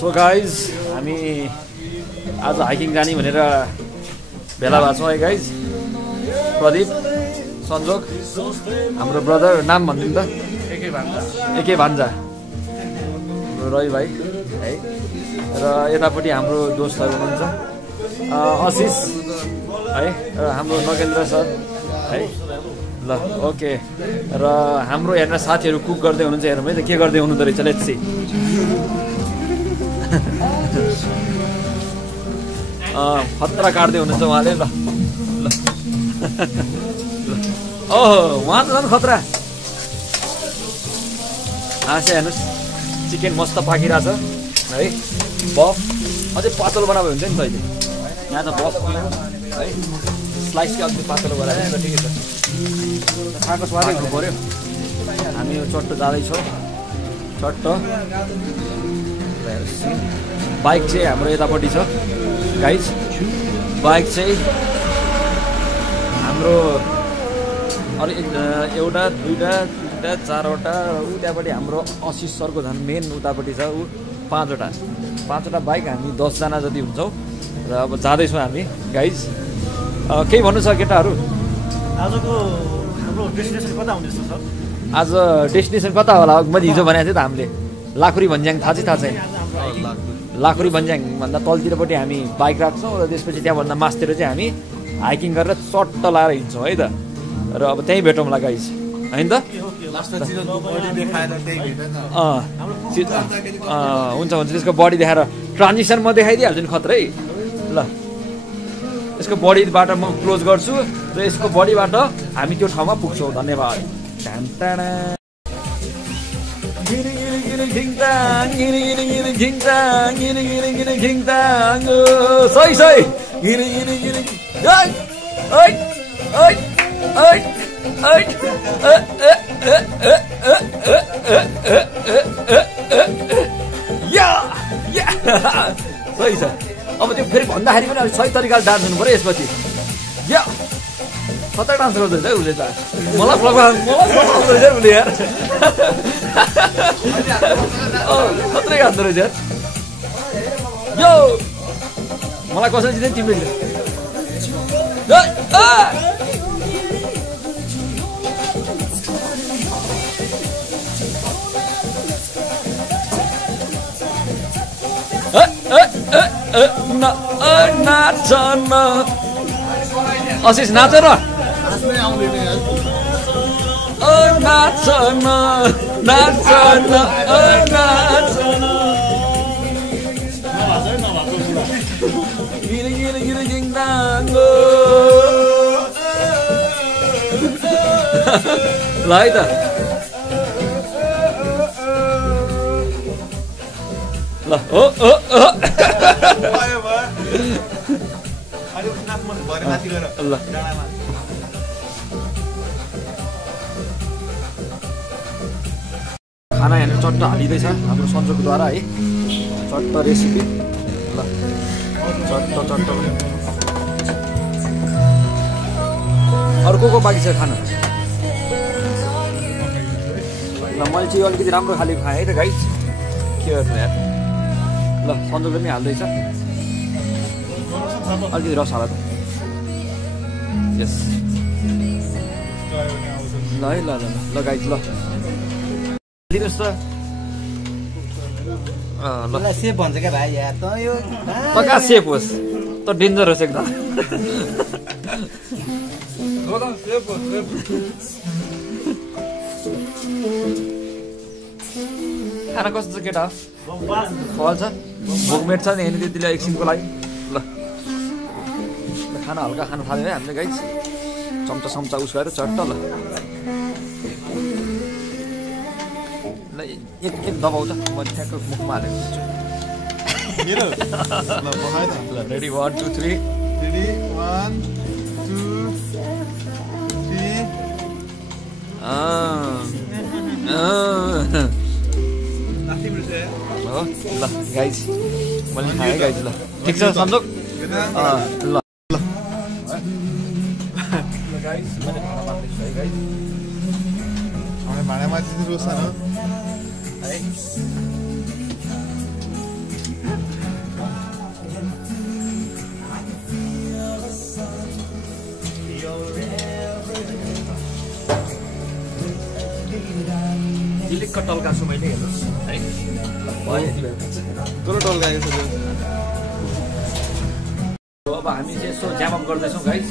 So guys हामी आज hiking जाने भनेर भेला भएको छौँ है गाइज। प्रदीप, सञ्जोग, हाम्रो ब्रदर, नाम भनिदिनु त। एके भान्जा रवि भाइ है, र यतापट्टि हाम्रो दोस्तहरू हुनुहुन्छ आशिष है, र हाम्रो नगेन्द्र सर है। ल ओके, र हाम्रो हेर्न साथीहरू कुक गर्दै हुनुहुन्छ। हेरौँ है त के गर्दै हुनुहुँदो रहेछ। Let's see. खतरा काट्दै हुनुहुन्छ उहाँले। ल ल ओहो, उहाँ त झन् खतरा। हाँसे हेर्नुहोस्, चिकन मस्त पाकिरहेछ है। बफ अझै पातलो बनाएको हुन्छ नि त अहिले। यहाँ त बफ है, स्लाइसकै अलिकति पातलो बनाएर ठिकै छ। खाएको स्वादै हुनु पऱ्यो। हामी यो चट्टो जाँदैछौँ, चट्टो। बाइक चाहिँ हाम्रो यतापट्टि छ गाइज। बाइक चाहिँ हाम्रो अलिक एउटा दुईवटा तिनवटा चारवटा, ऊ त्यहाँपट्टि हाम्रो आशिष सरको झन् मेन उतापट्टि छ ऊ पाँचवटा बाइक। हामी 10 जना जति हुन्छौँ र अब जाँदैछौँ हामी गाइज। केही भन्नु छ केटाहरू? आजको हाम्रो डेस्टिनेसन कता हुँदैछ सर? आज डेस्टिनेसन कता होला? मैले हिजो भनेको थिएँ त हामीले लाखुरी भन्ज्याङ। थाहा छैन? लाखुरी भन्ज्याङ भन्दा तलतिरपट्टि हामी बाइक राख्छौँ र त्यसपछि त्यहाँभन्दा मासतिर चाहिँ हामी हाइकिङ गरेर चट्ट लाएर हिँड्छौँ है त। र अब त्यहीँ भेटौँला गाइज, होइन त? हुन्छ हुन्छ, त्यसको बडी देखाएर ट्रान्जिसन म देखाइदिइहाल्छु नि खत्रै। ल यसको बडीबाट म क्लोज गर्छु र यसको बडीबाट हामी त्यो ठाउँमा पुग्छौँ। धन्यवाद। सही सही। सही छ। अब त्यो फेरि भन्दाखेरि पनि अलिक सही तरिकाले डान्स हुनु पऱ्यो यसपछि। या कता डान्स गर्दो रहेछ उसले त। मलाई आउँदो रहेछ उसले यार। खत्रै गाउँदो रहेछ यार। यो मलाई कसरी चाहिँ तिमीले नाच न आशिष, नाच र नाच न नाच न नाच न गिरी गिरी गिरी जिङदाङ्गो। ल है त। ल हो ल खाना हेर्नु चट्ट हालिँदैछ हाम्रो सञ्जोगद्वारा है। चट्ट रेसिपी। ल चट्ट अरू को बाँकी छ खाना? ल मैले चाहिँ अलिकति राम्रो खाले खाएँ है त गाइज। के गर्नु यार। ल सञ्जोगले पनि हाल्दैछ अलिकति रस हाल त। यस ल है। ल ल ल गाइज, ल दिनुहोस् त। ल सेफ भन्छ क्या भाइ यार। त यो त कहाँ सेफ होस् त, डेन्जर होस् एकदम। खाना कस्तो छ केटा? फल छ, भोकमेट छ नि हेर्नु त्यतिले एकछिनको लागि। ल खाना हल्का खानु थाल्यो है हामीले गाइज। चम्चा उस गरेर चट्ट। ल एक दबाउ त, म ठ्याक्क मुखमा हालेको छु। रेडी 1 2 3। रेडी 1 2 3। ल गाइज मैले खाएँ गाइज। ल ठिक छ सञ्जोग। ल गाइज मैले खाना बाँड्दैछु है गाइज। भाँडामा चाहिँ रोस है। ठिक्क टल्काछु मैले हेर्नुहोस् है ठुलो टल्काएको छ अब हामी चाहिँ यसो ज्याम अप गर्दैछौँ गाइज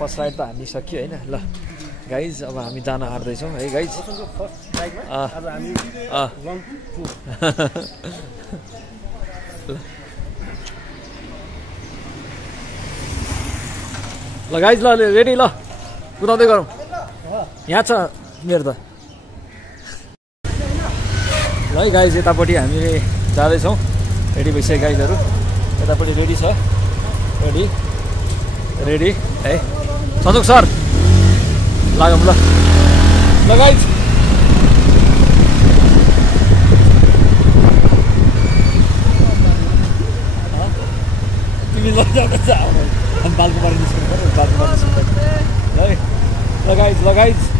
फर्स्ट राइड त हामी सक्यो होइन ल गाइज अब हामी जान आँट्दैछौँ है गाइज ल गाइज ल रेडी ल कुदाउँदै गरौँ यहाँ छ मेरो त ल है गाइज यतापट्टि हामी जाँदैछौँ रेडी भइसक्यो गाइजहरू यतापट्टि रेडी छ रेडी रेडी है सन्तोष सर लागौँ ल गाइज तिमी बालको बारे निस्किनु पर्यो बालको बारे निस्किनु ल गाइज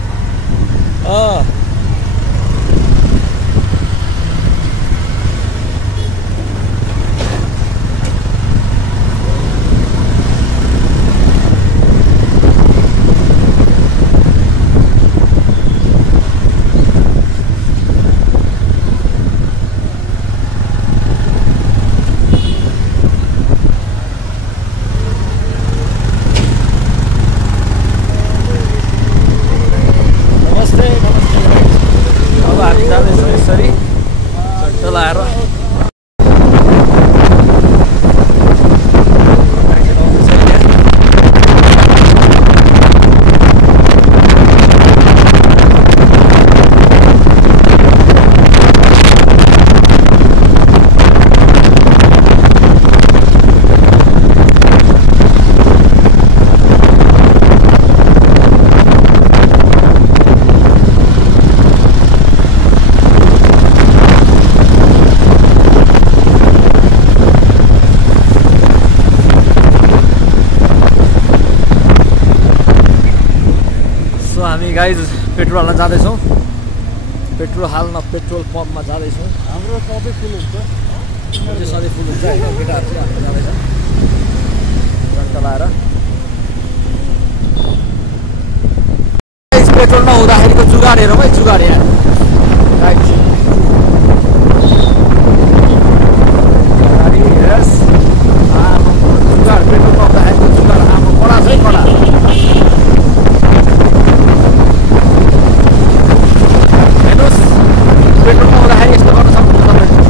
गाइज पेट्रोल हाल्न जाँदैछौँ पेट्रोल हाल्न पेट्रोल पम्पमा जाँदैछौँ हाम्रो सबै फुल हुन्छ सधैँ फुल हुन्छ होइन केटाहरू चाहिँ हाल्न जाँदैछ घन्टा लाएर पेट्रोल नहुँदाखेरिको जुगाड हेरौँ है जुगाड यहाँ गाइज जुगाड पेट्रोल नहुँदाखेरिको जुगाड आमा कडा छ है कडा पेट्रोल नहुँदाखेरि यस्तो गर्न सक्नुहुन्छ है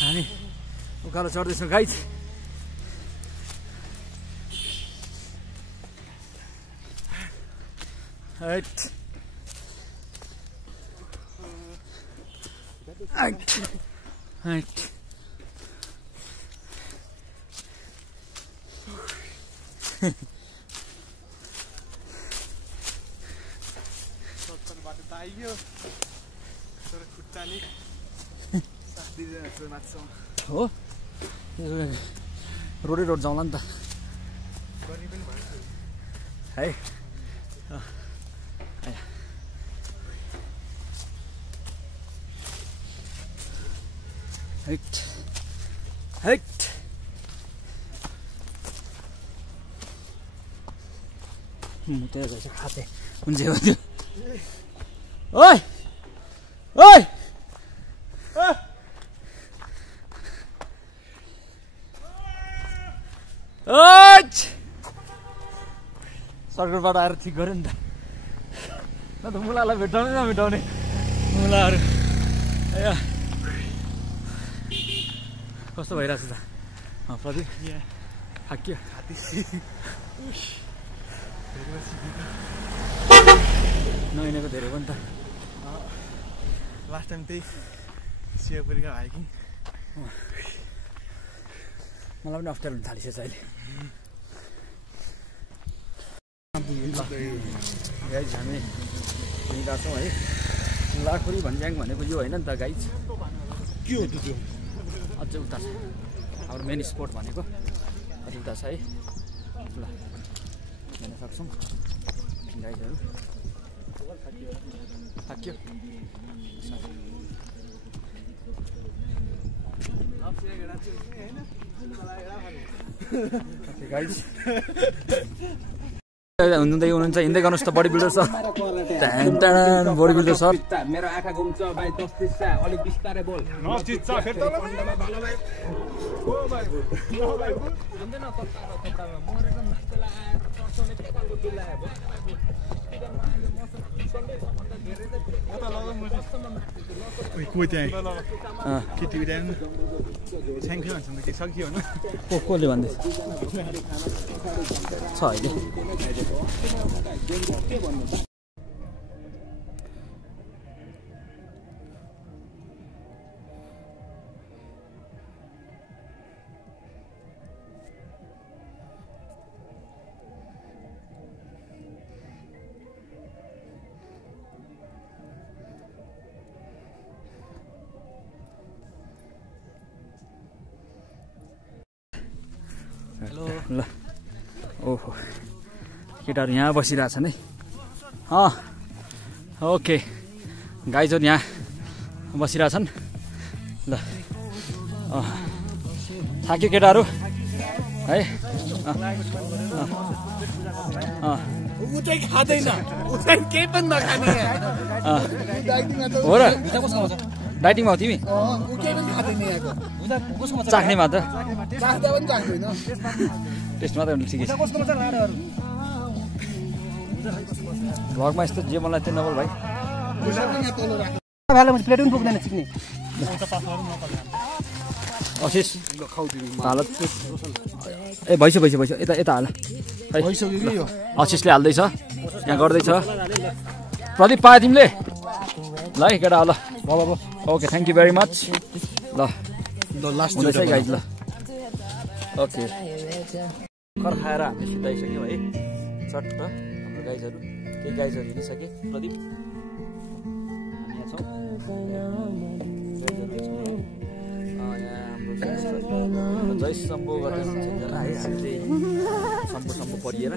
हामी उकालो चढ्दैछौँ गाइज बाटो त आइयो तर खुट्टाले साथ दिँदैन जस्तो लाग्छ हो रोडै रोड जाउँला नि त गर्मी पनि भएछ है हैट हैट मुतेर गएछ खाते हुन्छ त्यो ओइ ओइ सर्कलबाट आएर ठिक गऱ्यो नि त न त मुलालाई भेटाउने नभेटाउने मुलाहरू कस्तो भइरहेको छ त प्रदीप थाक्यो नहिनेको धेरै पनि त लास्ट टाइम त्यही शिवपुरीको हाइकिङ मलाई पनि अप्ठ्यारो हुन थालिसकेछ अहिले गाइज हामी हिँडिरहेको छौँ है लाखुरी भन्ज्याङ भनेको यो होइन नि त गाइज के हो त्यो अझै उता छ हाम्रो मेन स्पोट भनेको अझै उता छ है ल हेर्न सक्छौँ गाइजहरू थाक्यो गाइज हुनुहुन्छ हिँड्दै गर्नुहोस् त body builder sir body builder sir मेरो आँखा घुम्छ भाइ 10-30 सा अलिक बिस्तारै बोल नस्टिच छ फेरि तल भाइ ओ भाइ नो भाइ भन्दैन कपडामा मरेर मान्छेला आएर पर्छने के गर्नु बिलाए भयो ओइ कोही त्यहाँ केटी उठाएन थ्याङ्क यू भन्छ कि सकियो होइन कसले भन्दैछ छ अहिले ल ओहो केटाहरू यहाँ बसिरहेछन् है ओके गाइजहरू यहाँ बसिरहेछन् ल थाक्यो केटाहरू है हो र डाइटिङमा हो तिमी चाख्ने मात्र टेस्ट मात्रै हुनु ठिकै छ भ्लगमा यस्तो जे मलाई त्यो नबोल भाइ प्लेट पनि पुग्दैन चिक्ने आशिष हालत ए भइसक्यो यता यता हाल है आशिषले हाल्दैछ यहाँ गर्दैछ प्रदीप पायो तिमीले ल है केटा ल okay thank you very much ल हुँदैछ है गाइज ल ओके खर खाएर हामी सिधाइसक्यौँ है चट्ट हाम्रो गाइजहरू केही गाइजहरू हिँडिसके प्रदीप हामी यहाँ छौँ हाम्रो जय शम्भु गरेर एकजना है हामी चाहिँ शम्भु परिएर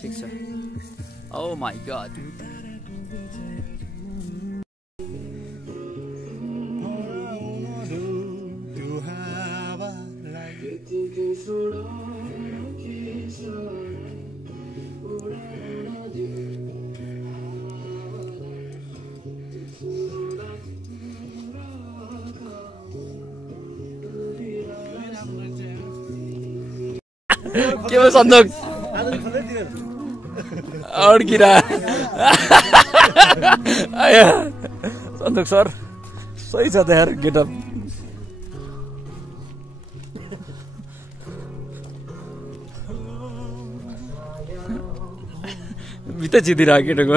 ठिक छ ओ माई गड के भयो सन्दोक अड्किरा सन्दोक सर सही छ त यार गेटअप भित्रै चिदिरहेको केटोको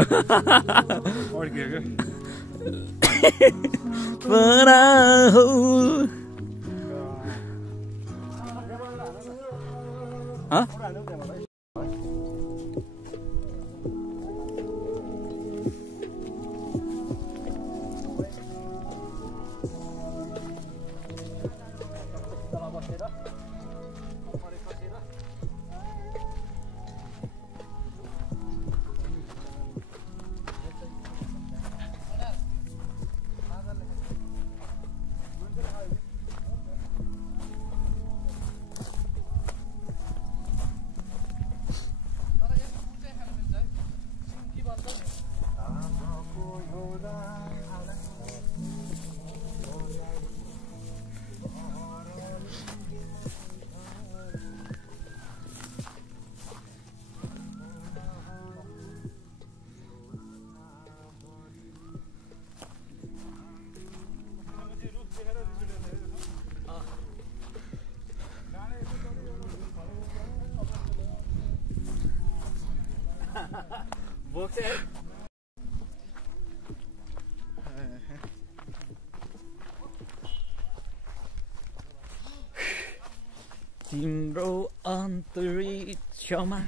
तिम्रो अन्तरिक्षमा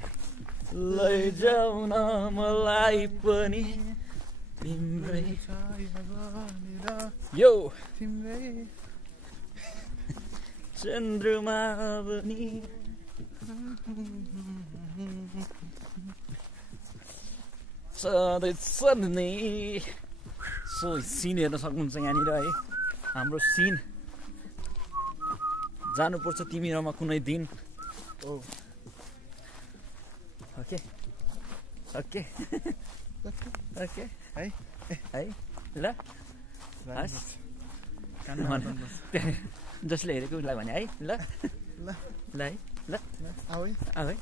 लैजाऊ न मलाई पनि तिम्रै यो तिम्रै चन्द्रमा पनि सधैँ नै सो सिन हेर्न सक्नुहुन्छ यहाँनिर है हाम्रो सिन जानुपर्छ तिमी र म कुनै दिन ओके ओके ओके है है ल हस् जसले हेरेको उसलाई भने है ल ल ल है ल आऊ है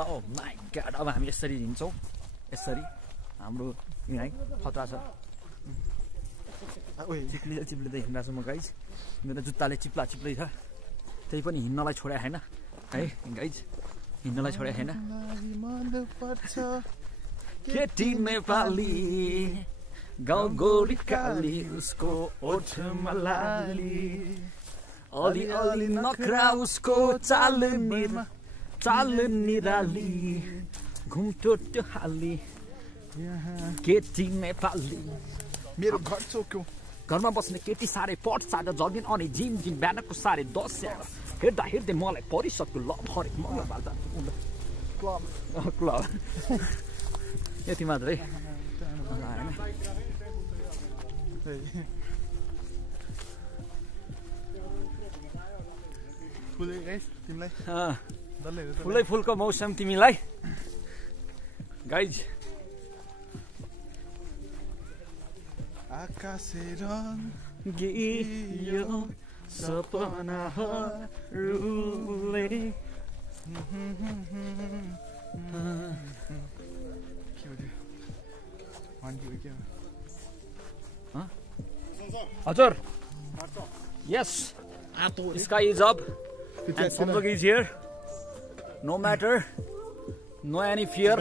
ओ माई गॉड अब हामी यसरी हिँड्छौँ यसरी हाम्रो यहाँ है खतरा छ चिप्लिँदै चिप्लिँदै हिँड्दा छु म गाइज मेरो जुत्ताले चिप्ला चिप्लै छ त्यही पनि हिँड्नलाई छोडे छैन है गाइज हिँड्नलाई छोडे छैन केटी नेपाली गाउँ गोरीकाली उसको ओठमा लाली अलि अलि नखरा उसको चाल निराली घुम्टो त्यो हाली केटी नेपाली मेरो घर चोक्यो घरमा बस्ने केटी साढे पट साढे जगिन अनि जिम बिहानको 10:30 हेर्दा हेर्दै मलाई परिसक्यो ल हरेक मङ्गलबार क्लब यति मात्रै फुलै फुलको मौसम तिमीलाई गाइज आकाशे रङ्गियो सपनाहरूले हजुर यस sky is up and Sanjog is here no matter no any fear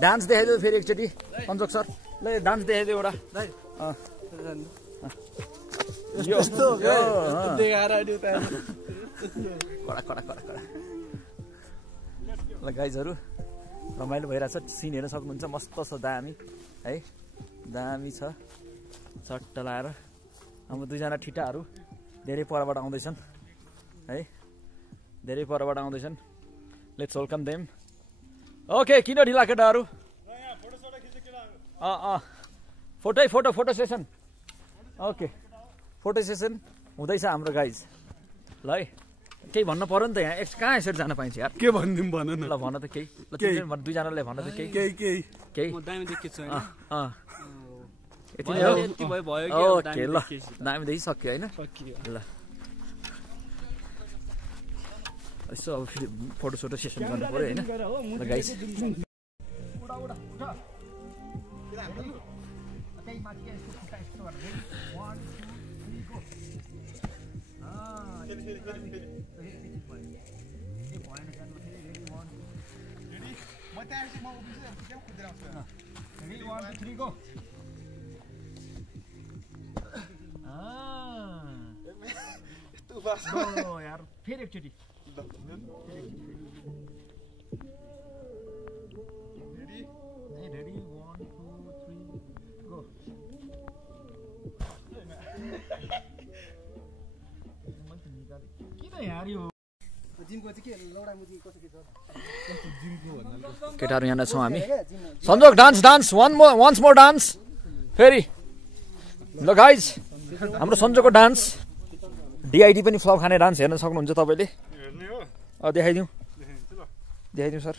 dance देखाइदियो फेरि एकचोटि सन्जोग सर ल डान्स देखाइदियो एउटा ल गाइजहरू रमाइलो भइरहेछ सिन हेर्न सक्नुहुन्छ मस्त छ दामी है दामी छ चट्ट लाएर हाम्रो दुईजना ठिटाहरू धेरै परबाट आउँदैछन् है धेरै परबाट आउँदैछन् लेट्स वेलकम देम ओके किन ढिला केटाहरू photo session okay photo session हुँदैछ हाम्रो गाइज ल है केही भन्नु पर्यो नि त यहाँ कहाँ यसरी जान पाइन्छ यार के भन्दिम भन न ल भन त केही ल दुईजनाले भन त केही केही यति नै हो ओके ल दामी देखिसक्यो होइन ल यसो अब फेरि फोटो सेसन गर्नु पऱ्यो होइन ल गाइस यार फेरि एकचोटि रेडी 1 2 3 गो किन यार यो केटाहरू यहाँ छौँ हामी सन्जोग डान्स वन्स मोर डान्स फेरि ल गाइज हाम्रो सन्जोगको डान्स डिआइडी पनि फ्लप खाने डान्स हेर्न सक्नुहुन्छ तपाईँले देखाइदिउँ सर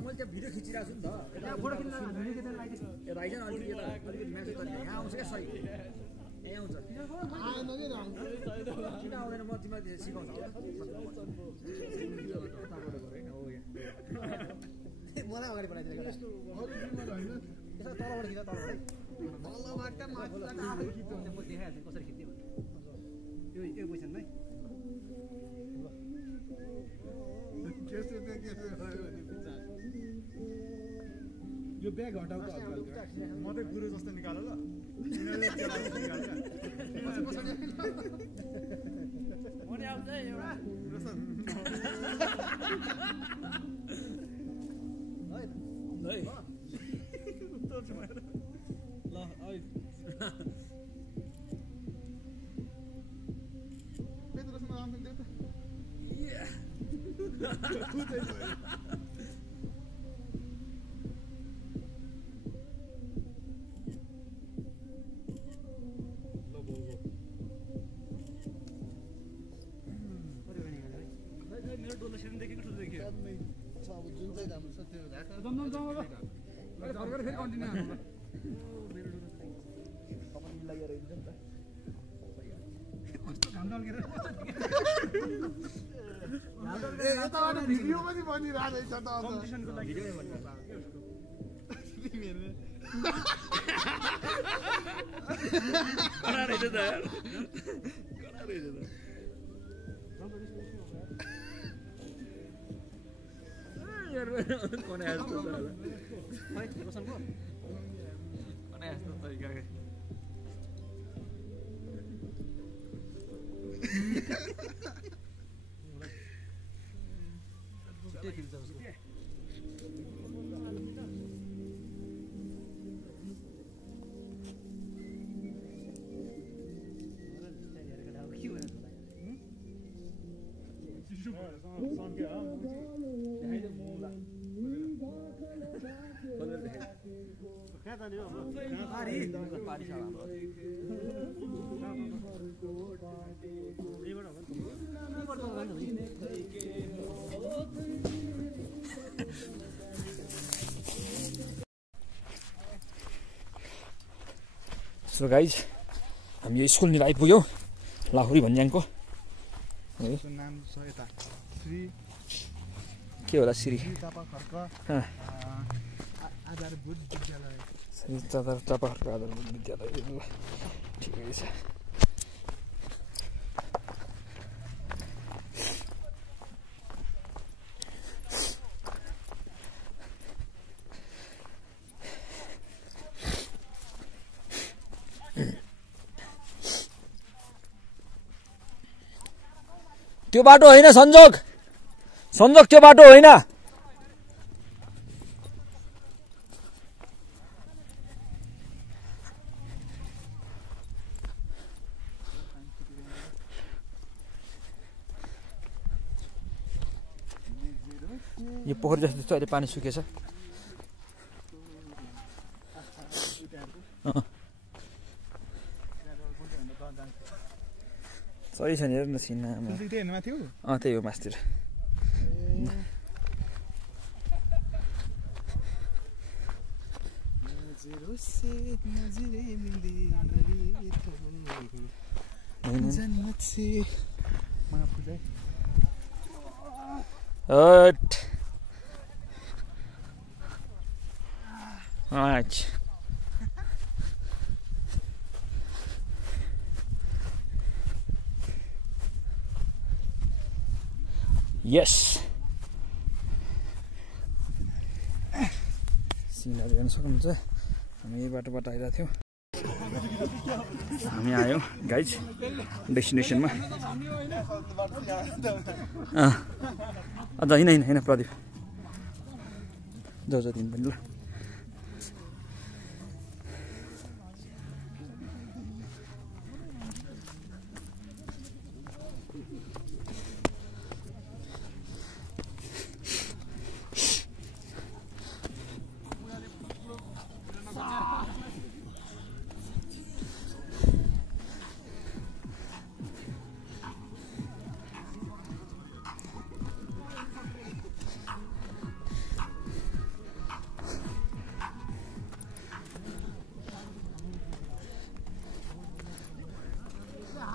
मैले भिडियो खिचिरहेको छु नि त फोटो खिच्न यहाँ आउँछ क्या सही यहाँ आउँछ किन आउँदैन म तिमीलाई सिकाउँछु मलाई अगाडि बढाइदिएको तलबाट खिच्दा तलबाट म देखाएको छु कसरी खिच्ने यो पोजिसनमै यो ब्याग हटाउ म त गुरु जस्तो निकाल ल सो गाइज हामी यो स्कुलनिर आइपुग्यौँ लाहुरी भन्ज्याङको के होला श्री आधारभूत विद्यालय तपाईँहरूको आधारभूत विद्यालय ठिकै छ त्यो बाटो होइन सन्जोग त्यो बाटो होइन यो पोखरी जस्तो छ अहिले पानी सुकेछ सही छ नि हेर्नु सिनमा त्यही हो मास्तिर Yes. सिनहरू हेर्न सक्नुहुन्छ हामी यही बाटोबाट आइरहेको थियौँ हामी आयौँ गाइज डेस्टिनेसनमा अन्त होइन प्रदीप जाऊ तिमी पनि ल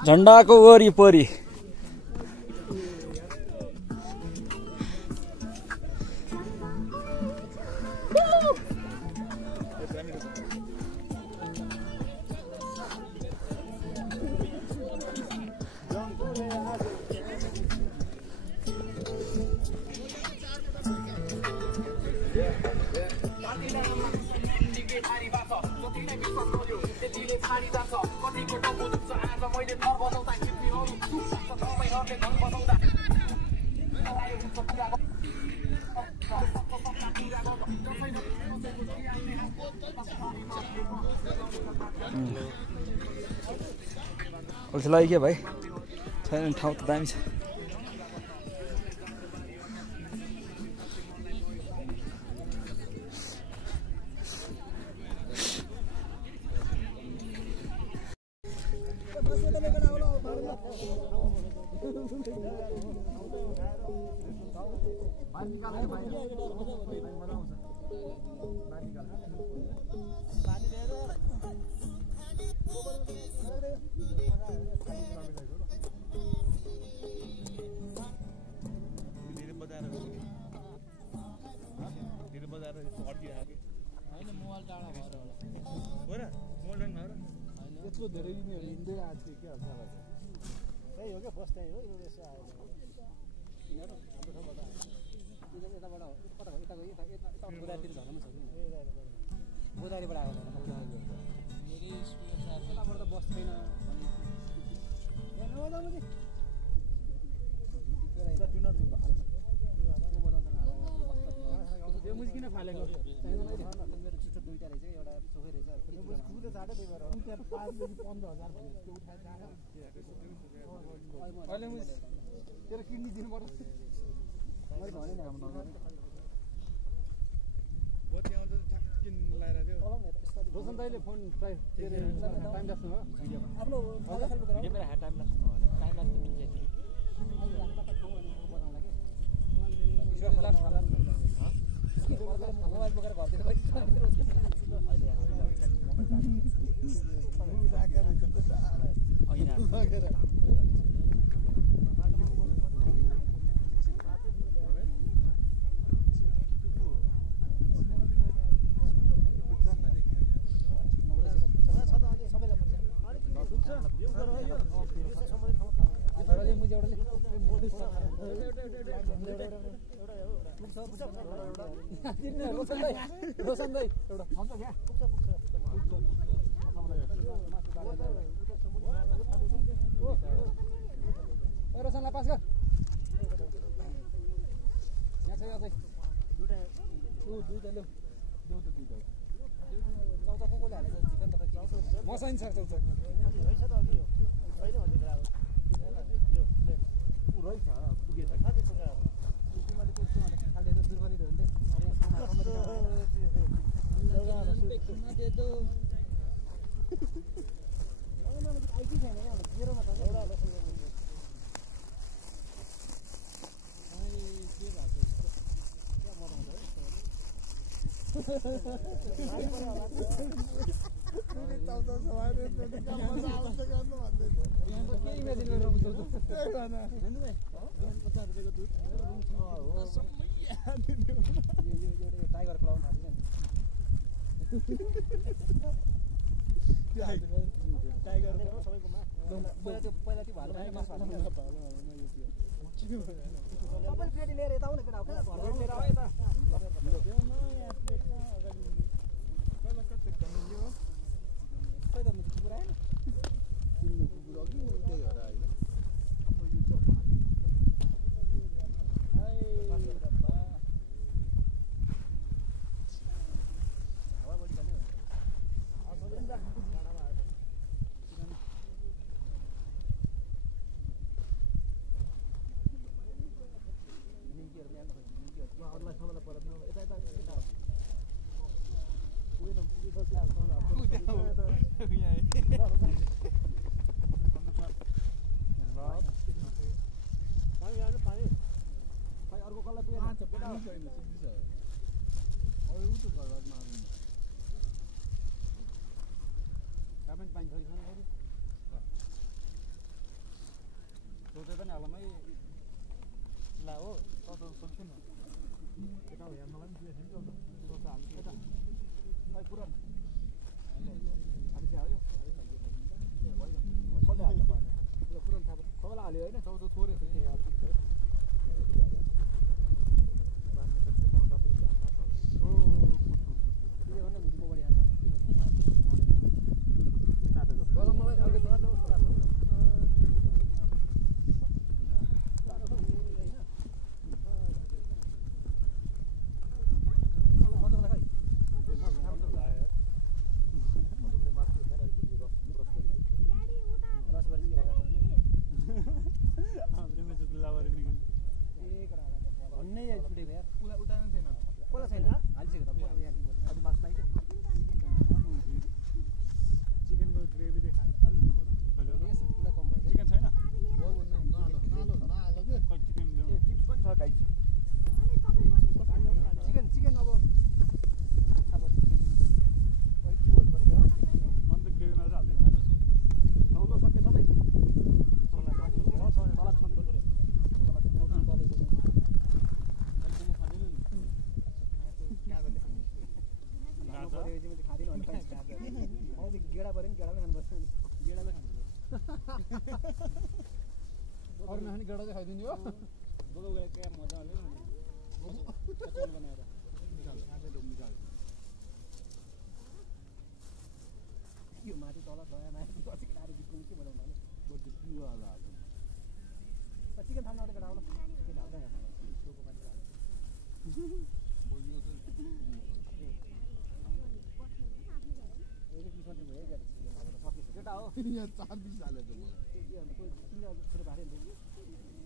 झन्डाको वरिपरि अल्छी लाग्यो क्या भाइ छैन ठाउँ त दामी छ यत्रो धेरै यिनीहरू हिँड्दै आएको थियो के हुन्छ त्यही हो क्या बस त्यही हो यसो आयो यिनीहरू हाम्रो ठाउँबाट यताबाट कता हो यता गोदावरीतिर झर्नु सक्छ गोदावरीबाट आएको यताबाट त बस छैन यो मुज किन फालेको मेरो चिठो दुईटा रहेछ एउटा सोखै रहेछ तेरो किडनी दिनु पर्छ रोशन दाइले फोन टाइम लाग्नु हो भिडियोमा टाइम लाग्नु मोबाइल बोकेर घरतिर रोशन भाइ एउटा हुन्छ क्या रोशनलाई पास गर नि सक्छ रहेछ त अघि यो होइन भन्ने कुरा यो पुरै छ पुगे त कति पुग्यो तिमीले त्यस्तो भने खाल्दै दुर्गनी धोन्दै आइकै छैन क्या जेरोमा छ एउटा टाइगर क्लाउन टाइगर सबैकोमा पहिला त्यो भालु सबैले प्लेट लिएर यता आउने केटा प्लेट लिएर आयो यता खै त कुकुर आएन किन्नु कुकुर अघि त्यही भएर होइन हावा बढी जाने अरूलाई सबैलाई पऱ्यो यता यता यता अर्को कसलाई पाइन्छ सोचे पनि हालमै ला हो सक्छु न यता हेर्नलाई पनि दिएछ नि त हाल्छ यता खै पुरा हालिसक्यो आयो कसले हाल्नु पर्ने पुरा थाहा सबैलाई हाल्यो होइन चौधो थोरै थियो गेडा पऱ्यो नि गेडा पनि खानुपर्छ गेडामै खानुपर्छ अरू नखाने गेडा चाहिँ खाइदिने हो बोलो गएर क्या मजाले बनाएर यो माथि तल दया माथि पछि गाडी बिक्नु के बनाउनु होला बड्डी पिवाला चिकन थाल्न आउँदै केटा होला चिकन हाल्दै यहाँ सोको पनि हाल्यो बोलियो चाहिँ केटा हो यहाँ 4 पिस हालेको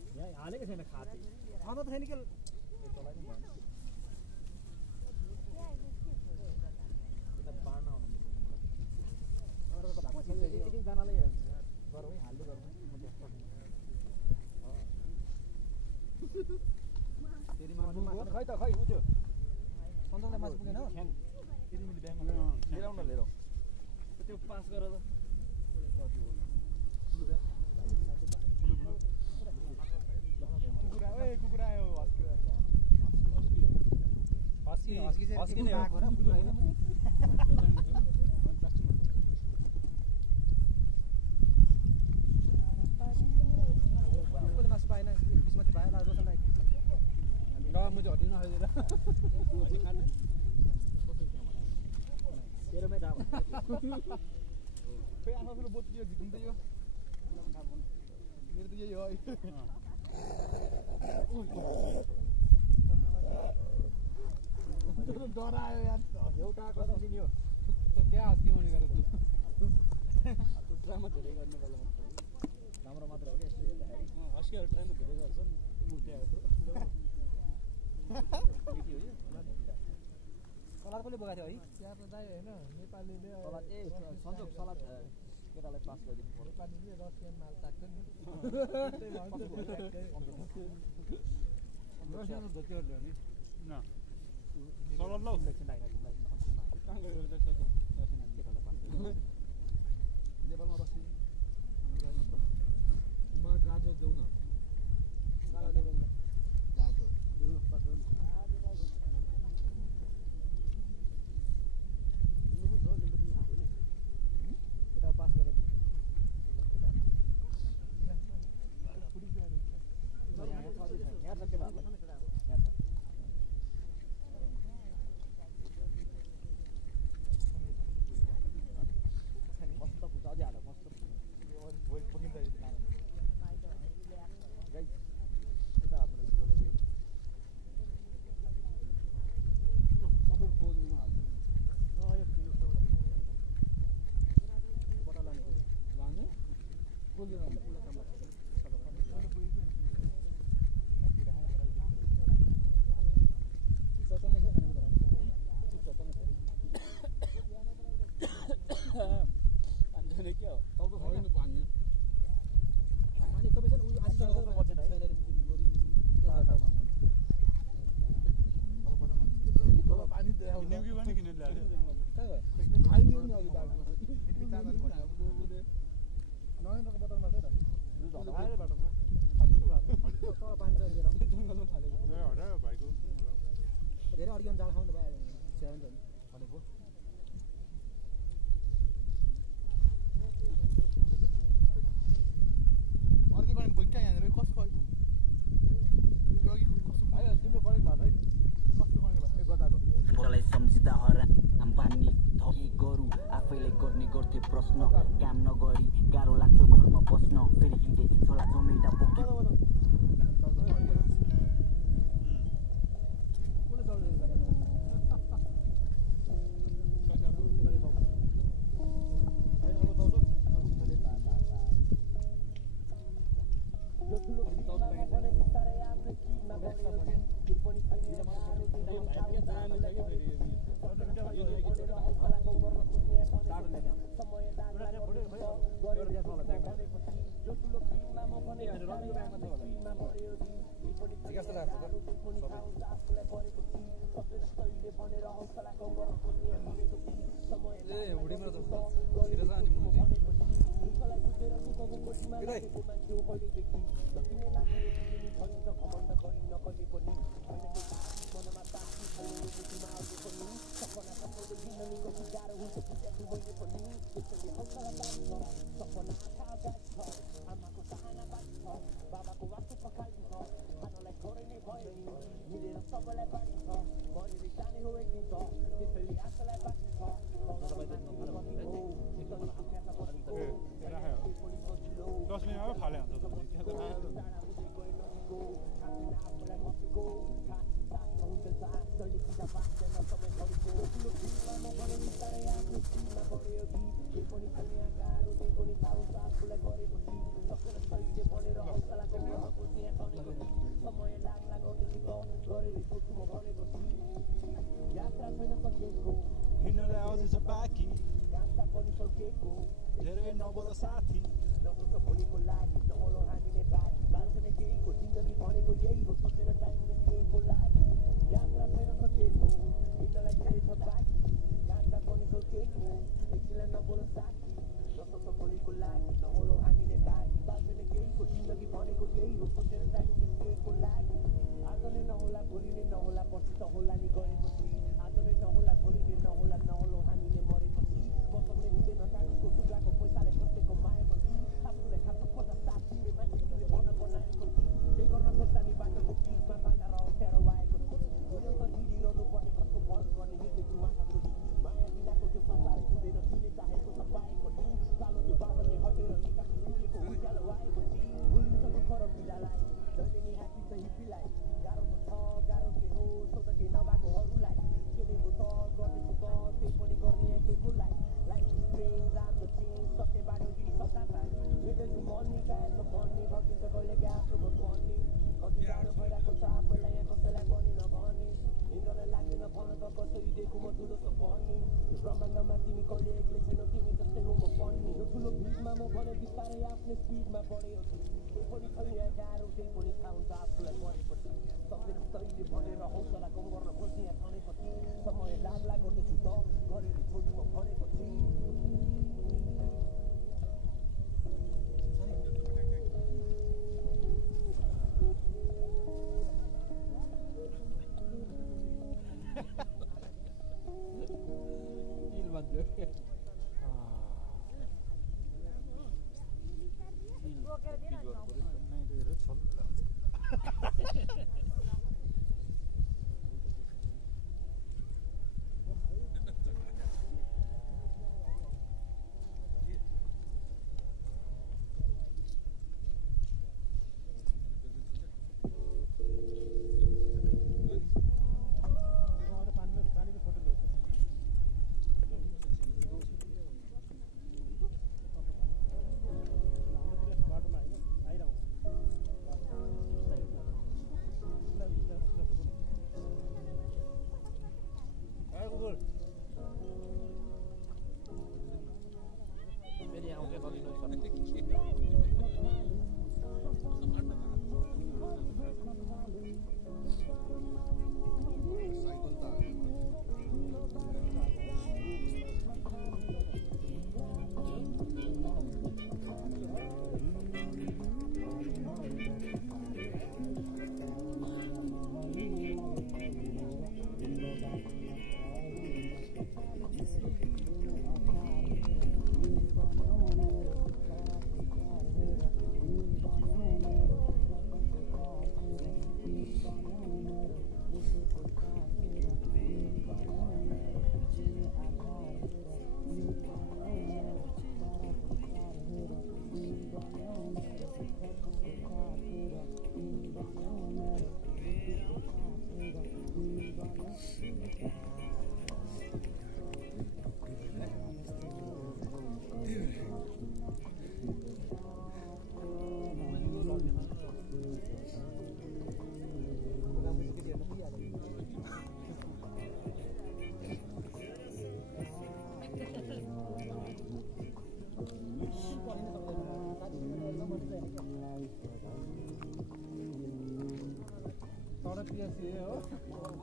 मलाई हालेको छैन खाते खाँदा त छैन के तँलाई नि भएन बाँड्न आउनु अरूको भागमा छ एकजनाले गरौँ है हाल्दै गरौँ फेरि खै त खै उ त्यो सन्दकलाई मासु पुगेन ख्याङ फेरि मैले ब्याङ्कमा लिएर आउन लिएर त्यो पास गरेर कुकुर आयो हस्की नै हो मासु पाएन किस्मती पाएन रोसनलाई मुझे हड्डी नखाइदिएर तेरोमै दाम खै आफ्नो बोतल झिक्नु त यो मेरो त यही हो डरायो यार एउटा कसरी दिने हो क्या हस्की हुने गरेर ड्रामा धेरै गर्ने बेला मात्र राम्रो मात्र हो कि यस्तो हेर्दाखेरि हस्किहरू ड्रामा धेरै गर्छन् सलाद कसले बोकाएको थियो है त्यहाँ त दाइ होइन नेपालीले सलाद सन्जोग सलाद केटालाई पास गरिदिनु पर्यो नेपालीले रसियन माल ताक्छ नि रसियन धोतीहरू ल्याउने सलाद ल कहाँ गयो केटालाई पास नेपालमा रसियन गाजर देऊ न गाजर देऊ न पास गर्नु केटा पास गरेर मस्त पुग्छ अझै हाल मस्त धेरै अडिकन जाल खाउनु भयो भनेको अर्कै गर्ने भोइ कहाँ यहाँनिर कसको तिम्रो परेको भएको है कस्तो गर्ने भयो बजाको मलाई सम्झिँदा हराम पानी के गरौँ आफैलाई गर्ने गर्थे प्रश्न काम नगरी गाह्रो लाग्थ्यो घरमा बस्न फेरि हिँडे झोला चमेटा बोके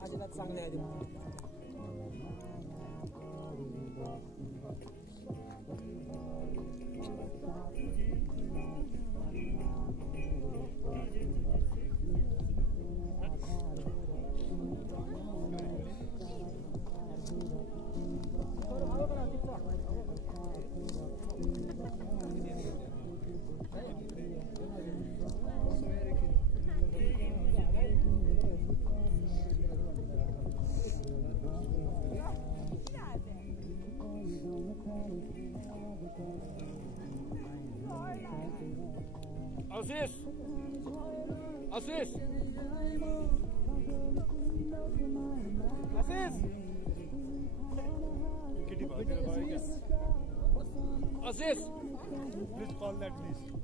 आजीला चांगले आहे Aziz! Aziz! Aziz! Aziz! Please call that please.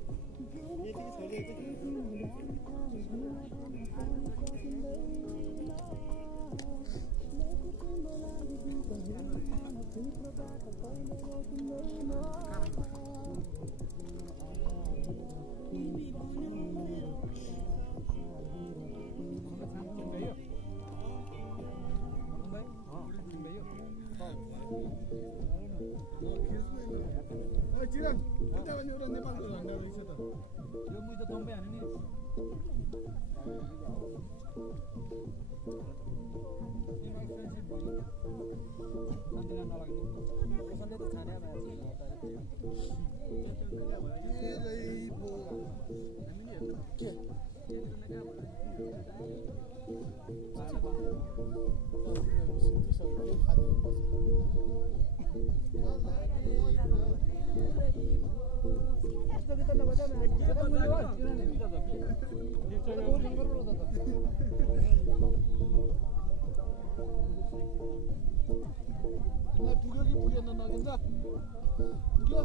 Chiran एउटा नेपालको झन्डा रहेछ त यो मुइ त तम्बे हाने नि कसैले त छाने पुग्यो कि पुगेन नगेन्द्र पुग्यो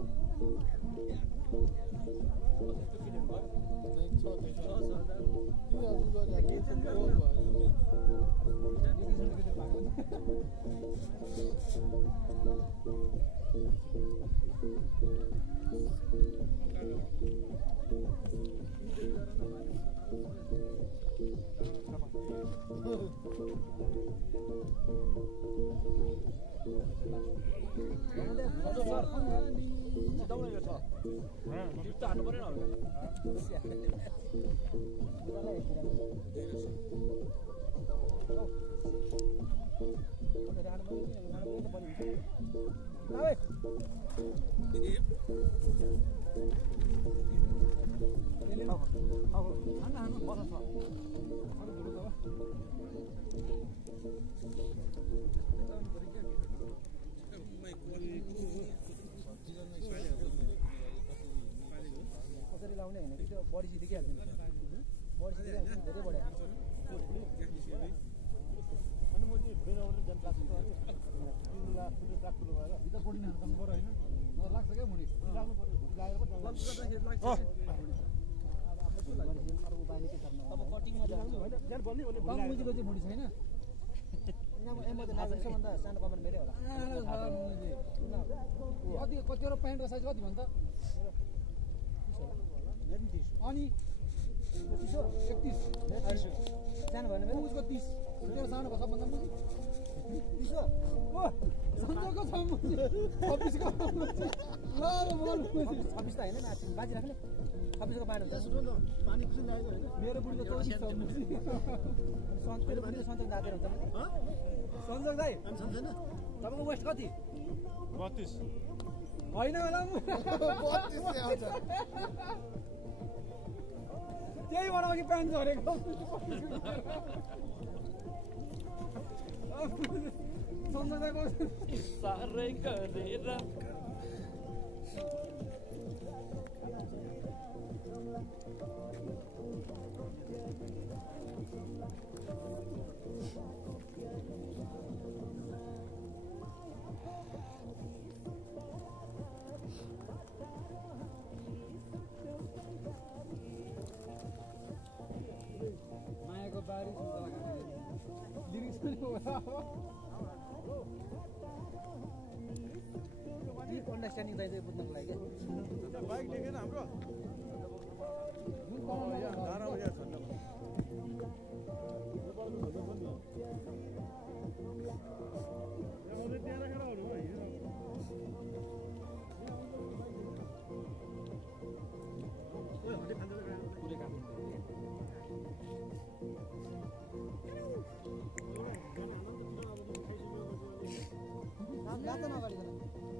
कसरी लाउने होइन कि त्यो बडी सिधिहाल्छ बडी सिधिहाल्छ धेरै बढ्यो अनि म चाहिँ भिडियो आउने जन लाग्छ भित्र पडिने काम गर होइन लाग्छ क्या मुनि लाग्नु पर्यो लागेर पो अर्को बानी के गर्नु अब कटिङमा जानु होइन ज्यान बल्ने भने मुजिको चाहिँ मुडी छैन सबभन्दा सानो कमेन्ट मेरै होला कतिवटा प्यान्टको साइज कति भन्छ अनि 31 सानो भएन मेरो उसको 30 त्यो सानो भयो सबभन्दा मुजी 30 हो ओ सन्जोको छ मुजी 26 को मुजी ल बोल 26 त हैन नाच बाजी राख्ने 26 को पानी हुन्छ पानी कुन लागेको हैन मेरो बुढीको 24 छ मुजी सन्जोको बुढीको सन्जोक दादेर हुन्छ ह सन्जोक दाइ अनि सम्झेन तपाईको वेस्ट कति 32 हैन होला 32 आउँछ त्यही भएर अघि प्यान्ट झरेको सम्झँदाको साह्रै गरेर मायाको बारी लिरिक्स पनि होला अन्डरस्ट्यान्डिङ चाहिँ बुझ्नको लागि क्या बाइक देखेन हाम्रो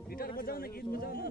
गिटार बजाऊ न गीत बजाऊ न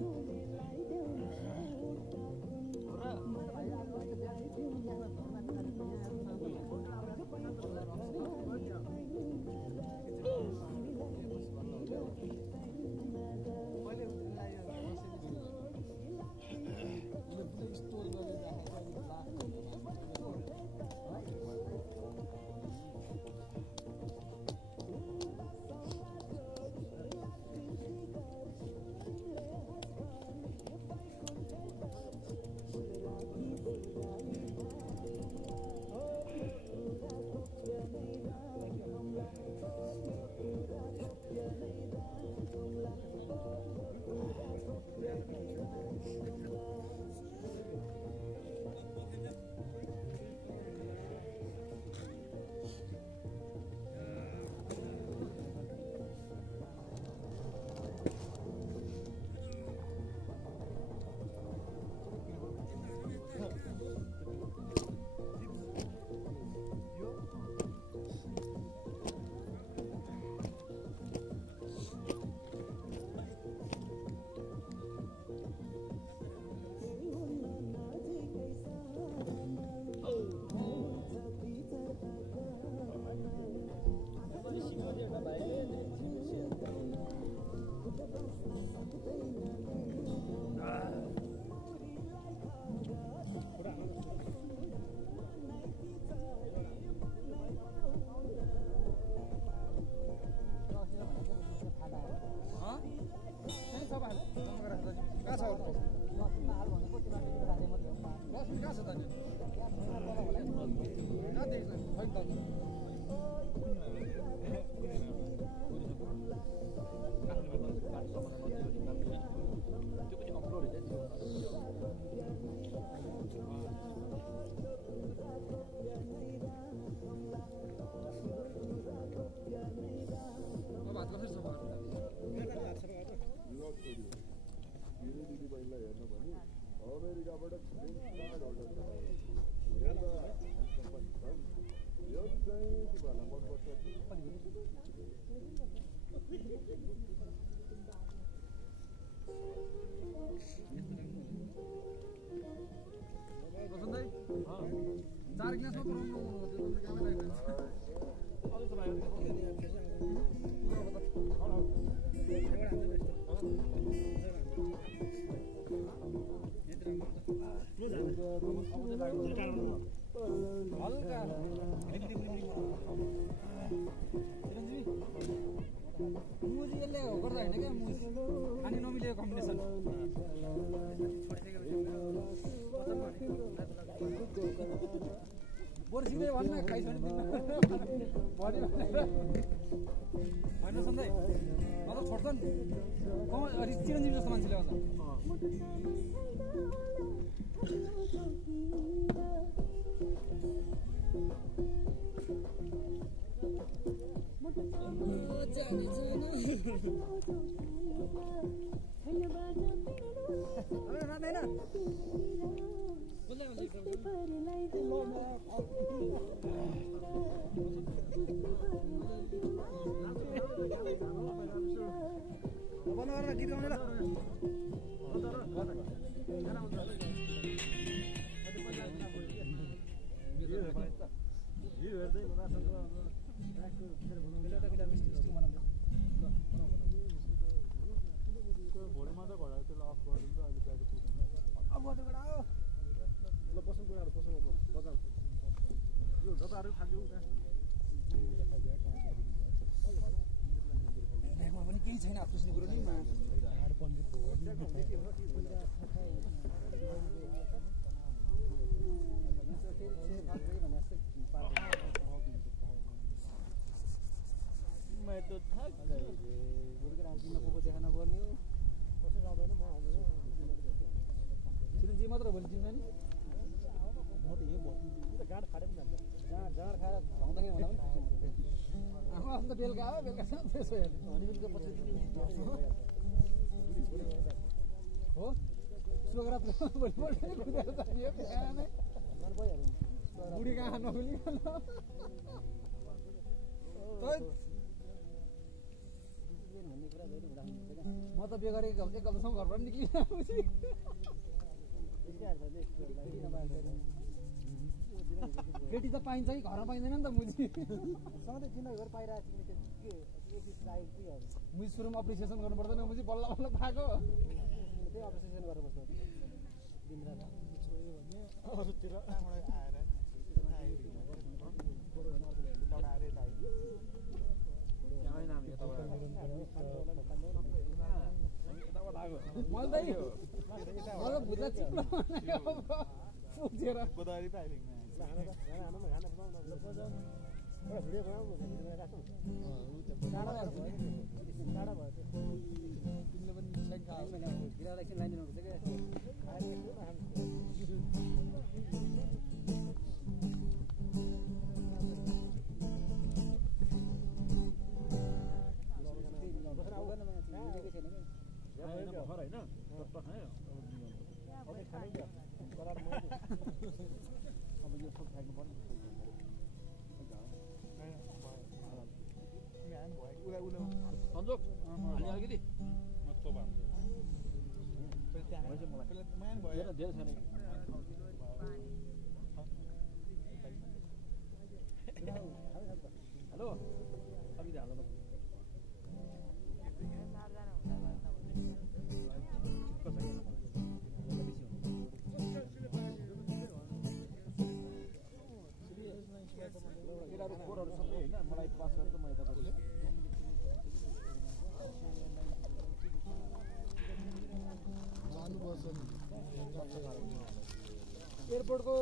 अमेरिकाबाट कार्ड अर्डर हेर्दा यो चाहिँ तिमीहरूलाई मनपर्छ चार गिलास हल्का मुजी यसले गर्दा होइन क्या मुजी खाने नमिलेको कम्बिनेसन बरु सिधै भन्न खाइस भने होइन सन्दै मतलब छोड्छन् चिरञ्जीवी जस्तो मान्छेले आउँछ गीत गाउने भोलिमा त घोडा त्यसलाई अफ गरिदिन्छ अहिले प्याकेज पसन्द कुराहरू पसन्द बजाउ यो डब्बाहरू खालियो ब्यागमा पनि केही छैन पुस्ने कुरो नि मैं तो थक गई देखा नपर्ने हो कसो जाँदैन म आउँदैन चिरञ्जीवी मात्र भोलि जिम्दा नि म त यही बस्नु गाड फाटेर जान्छ जाँड खाएर भाउँदाखेरि भन्दा पनि आमा अन्त बेलुका हो बेलुका त्यसो हेर्नु अनि बेलुका पछि हो सुगरात भोलिपल्ट कुदेर जाने बिहानै बुढी कहाँ नमिलिकन म त बिहे गरेको एक हप्तासम्म घरबाट निक्लिरहेको केटी त पाइन्छ कि घरमा पाइँदैन नि त मुजी सधैँ जिन्दगीभर पाइरहेको मुजी सुरुमा अप्रिसिएसन गर्नु पर्दैन मुजी बल्ल बल्ल पाएको त्यही अप्रिसिएसन गरेर बस्नु अरूतिर आएर मलाई भुजा चिप्लो पुगेर गोदावरी त भिडियो बनाउनु तिमीले पनि गिरालाई एकछिन लाइन दिनुपर्छ सन्जोक अलिकति धेरै छैन हेलो अलिकति हाल्नु कोरहरू सबै होइन मलाई पास गरेर मैले तपाईँले एयरपोर्टको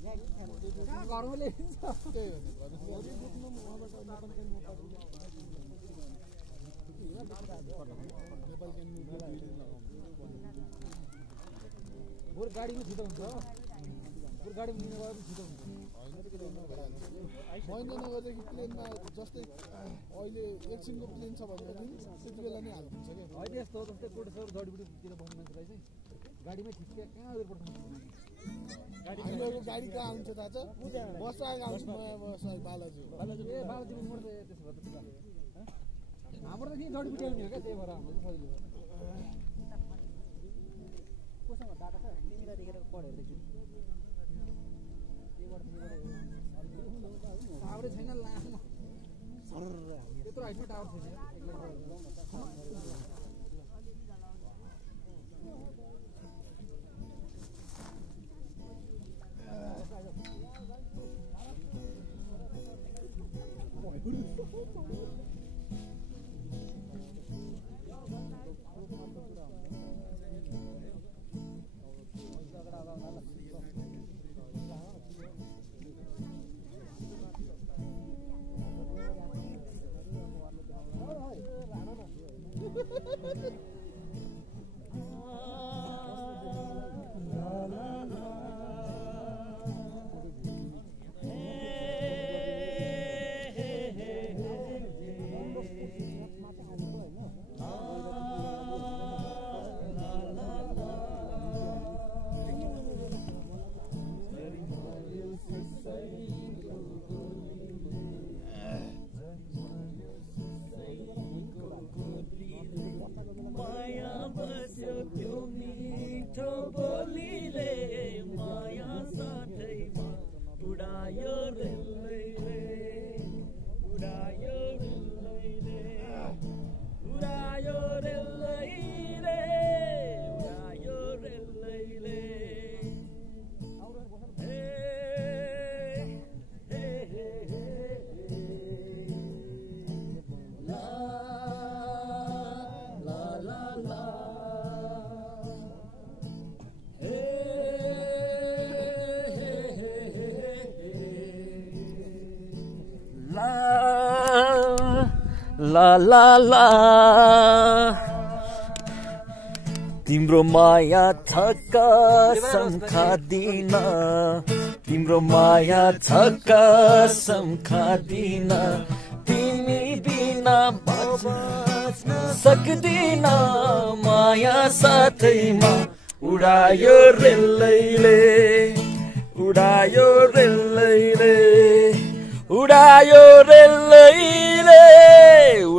घरमा ल्याइन्छ बरु गाडीमा छिटो हुन्छ बरु गाडीमा लिनु गयो भने छिटो हुन्छ महेन्द्रनगरदेखि प्लेनमा जस्तै अहिले एकछिनको प्लेन छ भने त्यति बेला नै हालिदिन्छ क्या होइन यस्तो जस्तै कोटेश्वर जडीबुटीतिर बस्ने मान्छेलाई चाहिँ गाडीमै ठिक्कै कहाँ उयोबाट हामीहरूको गाडी कहाँ आउँछ थाहा छ बस आएको आउँछ नयाँ बस बालाजी ए बालाजी मोड त त्यसो भए त हाम्रो त त्यहीँ जडीबुटी आउने हो क्या त्यही भएर हाम्रो चाहिँ सजिलो कोसँग डाटा छ तिमीलाई देखेर पढेर देख्छु टावरै छैन लामो त्यत्रो हाइटमा टावर छैन ला ला ला तिम्रो माया छ कसम खादिन तिम्रो माया छ कसम खादिन तिमी बिना बाँच्न सक्दिन माया साथैमा उडायो रेलैले उडायो रेलैले उडायो रेलैले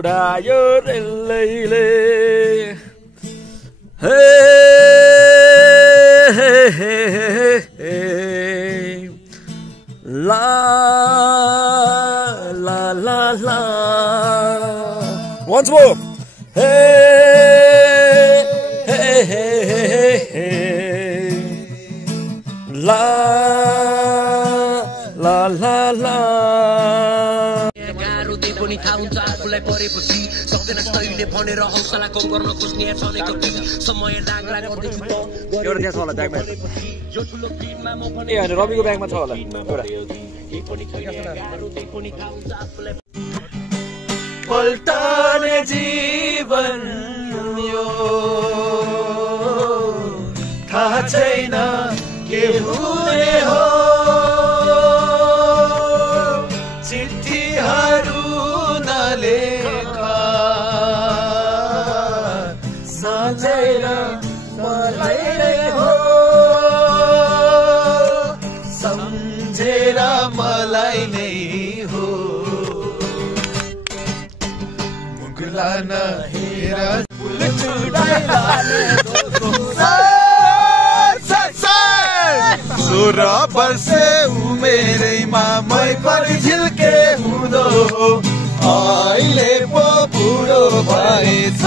उडायो रेलैले हे हे हे हे ला ला ला ला once more hey hey hey hey la la la la गाह्रो दे पनि थाहा हुन्छ आफूलाई परेपछि सक्दैन शरीरले भनेर हौसलाको गर्न खोज्ने छनेको समय लाग्ला गर्दैछु त एउटा त्यहाँ छ होला ब्यागमा यो ठुलो भिडमा म पनि ए हैन रविको ब्यागमा छ होला एउटा एक पनि छैन गाह्रो दे पनि थाहा हुन्छ आफूलाई पल्टने जीवन यो थाहा छैन के हुने हो चिठीहरू नलेखा सम्झेर मलाई नै हो सम्झेर मलाई नै हो मुगला नहेर फुल चुडाइलाले 16 वर्षे उमेरैमा मै पनि झिल्के हुँदो अहिले पो बुढो भएछ